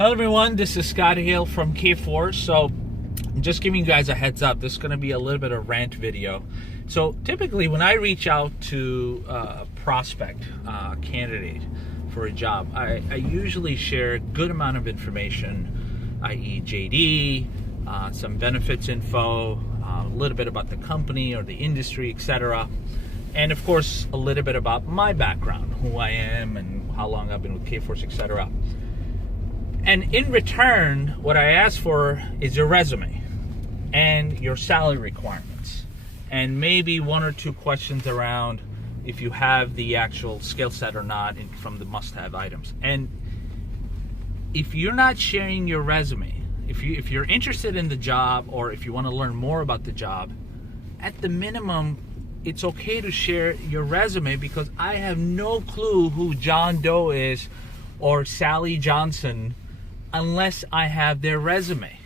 Hello everyone, this is Scott Hale from K4. So I'm just giving you guys a heads up. This is going to be a little bit of rant video. So typically when I reach out to a prospect, candidate for a job, I usually share a good amount of information, i.e. JD, some benefits info, a little bit about the company or the industry, etc. And of course a little bit about my background, who I am and how long I've been with K4, etc. And in return, what I ask for is your resume and your salary requirements, and maybe one or two questions around if you have the actual skill set or not from the must-have items. And if you're not sharing your resume, if you're interested in the job or if you want to learn more about the job, at the minimum, it's okay to share your resume, because I have no clue who John Doe is or Sally Johnson unless I have their resume.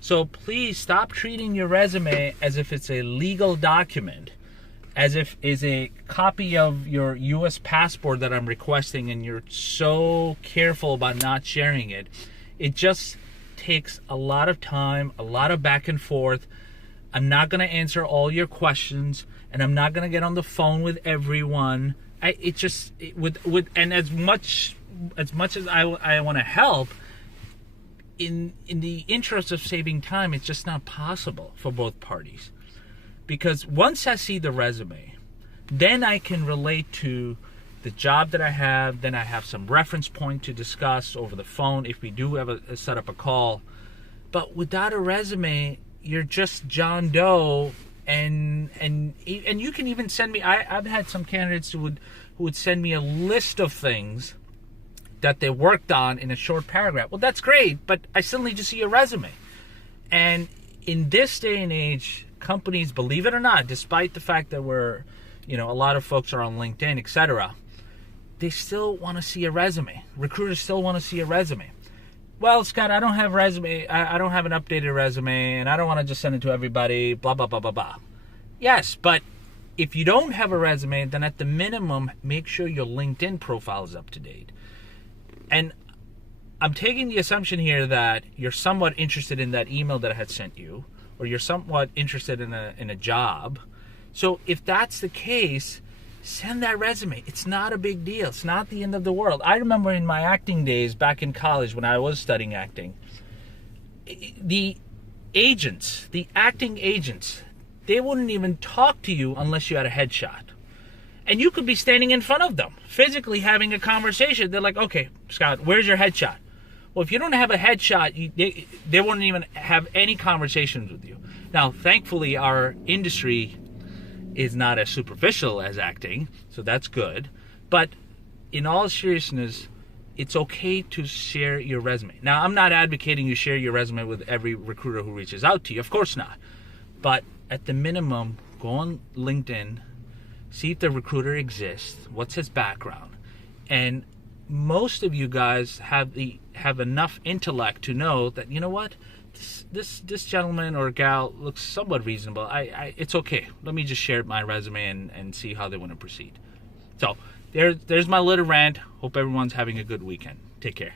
So please stop treating your resume as if it's a legal document, as if it's a copy of your US passport that I'm requesting, and you're so careful about not sharing it. It just takes a lot of time, a lot of back and forth. I'm not going to answer all your questions, and I'm not going to get on the phone with everyone. And as much as I want to help, in the interest of saving time, it's just not possible for both parties. Because once I see the resume, then I can relate to the job that I have. Then I have some reference point to discuss over the phone if we do have set up a call. But without a resume, you're just John Doe, and you can even send me. I've had some candidates who would send me a list of things that they worked on in a short paragraph. Well, that's great, but I still need to see a resume. And in this day and age, companies, believe it or not, despite the fact that a lot of folks are on LinkedIn, etc., they still want to see a resume. Recruiters still want to see a resume. Well, Scott, I don't have resume. I don't have an updated resume, and I don't want to just send it to everybody, blah, blah, blah, blah, blah. Yes, but if you don't have a resume, then at the minimum, make sure your LinkedIn profile is up to date. And I'm taking the assumption here that you're somewhat interested in that email that I had sent you, or you're somewhat interested in a job. So if that's the case, send that resume. It's not a big deal. It's not the end of the world. I remember in my acting days back in college when I was studying acting, the acting agents, they wouldn't even talk to you unless you had a headshot. And you could be standing in front of them, physically having a conversation. They're like, okay, Scott, where's your headshot? Well, if you don't have a headshot, they wouldn't even have any conversations with you. Now, thankfully, our industry is not as superficial as acting, so that's good. But in all seriousness, it's okay to share your resume. Now, I'm not advocating you share your resume with every recruiter who reaches out to you. Of course not. But at the minimum, go on LinkedIn, see if the recruiter exists, what's his background. And most of you guys have enough intellect to know that, you know what, this gentleman or gal looks somewhat reasonable. It's okay. Let me just share my resume and see how they want to proceed. So there's my little rant. Hope everyone's having a good weekend. Take care.